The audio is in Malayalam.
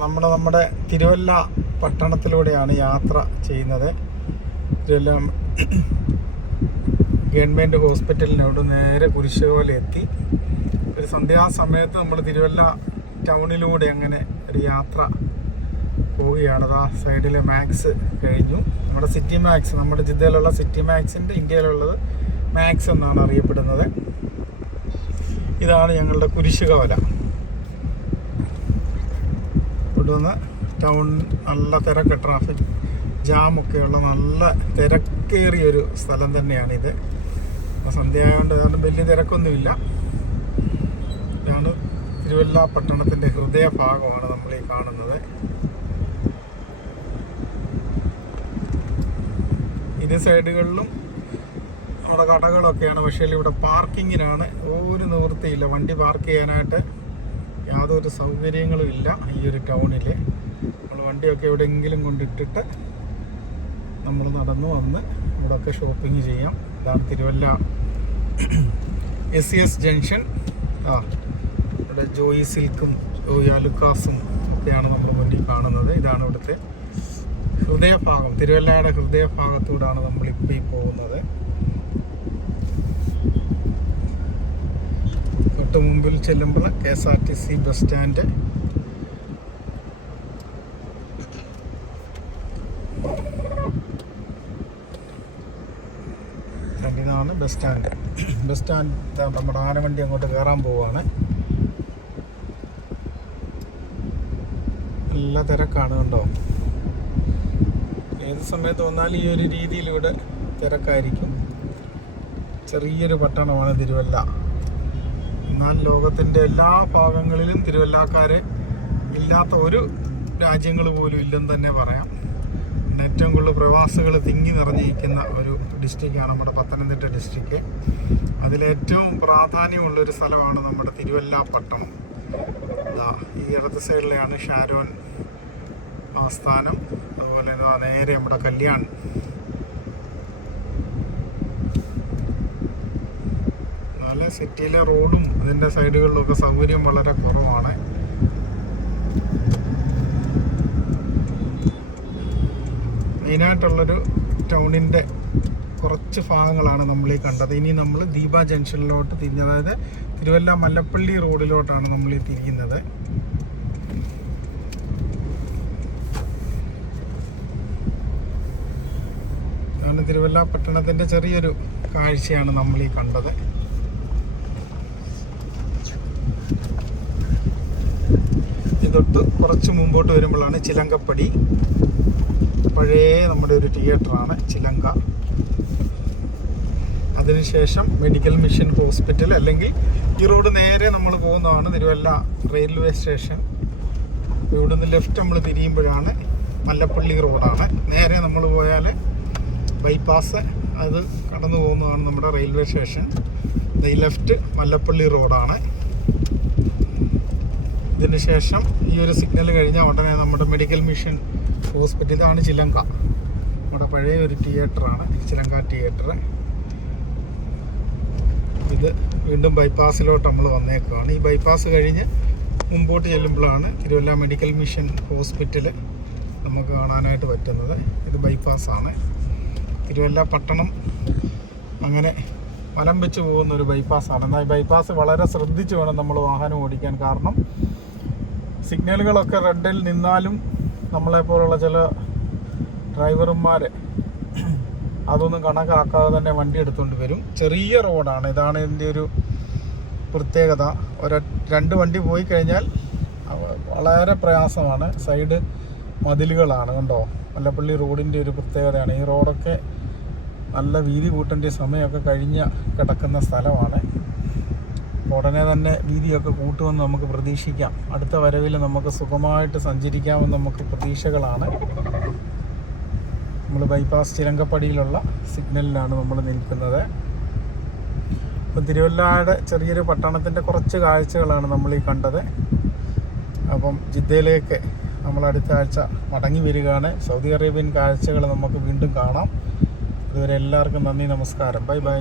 നമ്മുടെ നമ്മുടെ തിരുവല്ല പട്ടണത്തിലൂടെയാണ് യാത്ര ചെയ്യുന്നത്. തിരുവല്ല ഗവൺമെന്റ് ഹോസ്പിറ്റലിനോട് നേരെ കുരിശുപോലെ എത്തി. ഒരു സന്ധ്യാസമയത്ത് നമ്മൾ തിരുവല്ല ടൗണിലൂടെ അങ്ങനെ ഒരു യാത്ര പോവുകയാണ്. ആ സൈഡിലെ മാക്സ് കഴിഞ്ഞു. നമ്മുടെ സിറ്റി മാക്സ് നമ്മുടെ ജില്ലയിലുള്ള സിറ്റി മാക്സിന്റെ ഇന്ത്യയിലുള്ളത് മാക്സ് എന്നാണ് അറിയപ്പെടുന്നത്. ഇതാണ് ഞങ്ങളുടെ കുരിശുകവല. ഇവിടുന്ന് ടൗൺ നല്ല തിരക്ക് ട്രാഫിക് ജാമൊക്കെയുള്ള നല്ല തിരക്കേറിയൊരു സ്ഥലം തന്നെയാണിത്. അപ്പോൾ സന്ധ്യ ആയതുകൊണ്ട് ഏതാണ്ട് വലിയ തിരക്കൊന്നുമില്ല. ഇതാണ് തിരുവല്ല പട്ടണത്തിന്റെ ഹൃദയഭാഗമാണ് നമ്മൾ ഈ കാണുന്നത്. ഇരു സൈഡുകളിലും അവിടെ കടകളൊക്കെയാണ് പക്ഷേ ഇവിടെ പാർക്കിങ്ങിനാണ് ഒരു നിവൃത്തിയില്ല. വണ്ടി പാർക്ക് ചെയ്യാനായിട്ട് യാതൊരു സൗകര്യങ്ങളും ഇല്ല ഈ ഒരു ടൗണിൽ നമ്മൾ വണ്ടിയൊക്കെ എവിടെയെങ്കിലും കൊണ്ടിട്ടിട്ട് നമ്മൾ നടന്നു വന്ന് ഇവിടെയൊക്കെ ഷോപ്പിംഗ് ചെയ്യാം. ഇതാണ് Thiruvalla S C S junction ആ ഇവിടെ ജോയി സിൽക്കും ജോയി അലുക്കാസും ഒക്കെയാണ് നമ്മൾ മുന്നിൽ കാണുന്നത്. ഇതാണ് ഇവിടുത്തെ ഹൃദയഭാഗം. തിരുവല്ലയുടെ ഹൃദയഭാഗത്തൂടാണ് നമ്മളിപ്പോൾ ഈ പോകുന്നത്. തൊട്ട് മുമ്പിൽ ചെല്ലുമ്പോൾ K S R T C bus stand. ഇതാണ് ബസ് സ്റ്റാൻഡ്. ബസ് സ്റ്റാൻഡ് നമ്മുടെ ആനവണ്ടി അങ്ങോട്ട് കയറാൻ പോവാണ്. നല്ല തിരക്കാണ് കണ്ടോ? ഏത് സമയത്ത് വന്നാലും ഈ ഒരു രീതിയിലൂടെ തിരക്കായിരിക്കും. ചെറിയൊരു പട്ടണമാണ് തിരുവല്ല. എന്നാൽ ലോകത്തിന്റെ എല്ലാ ഭാഗങ്ങളിലും തിരുവല്ലാക്കാരെ ഇല്ലാത്ത ഒരു രാജ്യങ്ങൾ പോലും ഇല്ലെന്ന് തന്നെ പറയാം. ഏറ്റവും കൂടുതൽ പ്രവാസികൾ തിങ്ങി നിറഞ്ഞിരിക്കുന്ന ഒരു ഡിസ്ട്രിക്റ്റാണ് നമ്മുടെ പത്തനംതിട്ട ഡിസ്ട്രിക്റ്റ്. അതിലേറ്റവും പ്രാധാന്യമുള്ളൊരു സ്ഥലമാണ് നമ്മുടെ തിരുവല്ല പട്ടണം ഈ ഇടത്ത് സൈഡിലെയാണ് ഷാരോൻ ആസ്ഥാനം. അതുപോലെ നേരെ നമ്മുടെ കല്യാൺ നല്ല സിറ്റിയിലെ റോഡും അതിന്റെ സൈഡുകളിലൊക്കെ സൗകര്യം വളരെ കുറവാണ്. മെയിനായിട്ടുള്ളൊരു ടൗണിന്റെ കുറച്ച് ഭാഗങ്ങളാണ് നമ്മൾ ഈ കണ്ടത്. ഇനി നമ്മൾ ദീപ ജംഗ്ഷനിലോട്ട് തിരിഞ്ഞ് അതായത് തിരുവല്ല മല്ലപ്പള്ളി റോഡിലോട്ടാണ് നമ്മൾ ഈ തിരിയുന്നത് തിരുവല്ല പട്ടണത്തിന്റെ ചെറിയൊരു കാഴ്ചയാണ് നമ്മൾ ഈ കണ്ടത്. ഇതൊട്ട് കുറച്ച് മുമ്പോട്ട് വരുമ്പോഴാണ് ചിലങ്കപ്പടി. പഴയ നമ്മുടെ ഒരു തിയേറ്ററാണ് ചിലങ്ക. അതിനുശേഷം മെഡിക്കൽ മിഷൻ ഹോസ്പിറ്റൽ അല്ലെങ്കിൽ ഈ റോഡ് നേരെ നമ്മൾ പോകുന്നതാണ് തിരുവല്ല റെയിൽവേ സ്റ്റേഷൻ. ഇവിടെ നിന്ന് ലെഫ്റ്റ് നമ്മൾ തിരിയുമ്പോഴാണ് മല്ലപ്പള്ളി റോഡാണ്. നേരെ നമ്മൾ പോയാൽ ബൈപ്പാസ്. അത് കടന്നു പോകുന്നതാണ് നമ്മുടെ റെയിൽവേ സ്റ്റേഷൻ. ഈ ലെഫ്റ്റ് മല്ലപ്പള്ളി റോഡാണ്. ഇതിന് ശേഷം ഈ ഒരു സിഗ്നൽ കഴിഞ്ഞാൽ ഉടനെ നമ്മുടെ മെഡിക്കൽ മിഷൻ ഹോസ്പിറ്റൽ ഇതാണ് ചിലങ്ക. നമ്മുടെ പഴയ ഒരു തിയേറ്ററാണ് ചിലങ്ക തിയേറ്റർ ഇത് വീണ്ടും ബൈപ്പാസിലോട്ട് നമ്മൾ വന്നേക്കുവാണ്. ഈ ബൈപ്പാസ് കഴിഞ്ഞ് മുമ്പോട്ട് ചെല്ലുമ്പോഴാണ് തിരുവല്ല മെഡിക്കൽ മിഷൻ ഹോസ്പിറ്റൽ നമുക്ക് കാണാനായിട്ട് പറ്റുന്നത്. ഇത് ബൈപ്പാസാണ് തിരുവല്ല പട്ടണം അങ്ങനെ വലം വെച്ച് പോകുന്ന ഒരു ബൈപ്പാസ്സാണ് എന്നാൽ ബൈപ്പാസ് വളരെ ശ്രദ്ധിച്ച് വേണം നമ്മൾ വാഹനം ഓടിക്കാൻ. കാരണം സിഗ്നലുകളൊക്കെ റെഡിൽ നിന്നാലും നമ്മളെപ്പോലുള്ള ചില ഡ്രൈവർമാർ അതൊന്നും കണക്കാക്കാതെ തന്നെ വണ്ടി എടുത്തുകൊണ്ട് വരും. ചെറിയ റോഡാണ് ഇതാണ് ഇതിന്റെ ഒരു പ്രത്യേകത. ഒരു രണ്ട് വണ്ടി പോയി കഴിഞ്ഞാൽ വളരെ പ്രയാസമാണ്. സൈഡ് മതിലുകളാണ് കണ്ടോ? മല്ലപ്പള്ളി റോഡിന്റെ ഒരു പ്രത്യേകതയാണ്. ഈ റോഡൊക്കെ നല്ല വീതി കൂട്ടേണ്ട സമയമൊക്കെ കഴിഞ്ഞ് കിടക്കുന്ന സ്ഥലമാണ്. ഉടനെ തന്നെ വീതിയൊക്കെ കൂട്ടുമെന്ന് നമുക്ക് പ്രതീക്ഷിക്കാം. അടുത്ത വരവിൽ നമുക്ക് സുഖമായിട്ട് സഞ്ചരിക്കാമെന്ന് നമുക്ക് പ്രതീക്ഷകളാണ്. നമ്മൾ ബൈപ്പാസ് ചിരങ്കപ്പടിയിലുള്ള സിഗ്നലിലാണ് നമ്മൾ നിൽക്കുന്നത്. അപ്പം തിരുവല്ലയുടെ ചെറിയൊരു പട്ടണത്തിന്റെ കുറച്ച് കാഴ്ചകളാണ് നമ്മൾ ഈ കണ്ടത്. അപ്പം ജിദ്ദയിലേക്ക് നമ്മൾ അടുത്ത ആഴ്ച മടങ്ങി വരികയാണ്. സൗദി അറേബ്യൻ കാഴ്ചകൾ നമുക്ക് വീണ്ടും കാണാം. അതുവരെ എല്ലാവർക്കും നന്ദി നമസ്കാരം. Bye bye.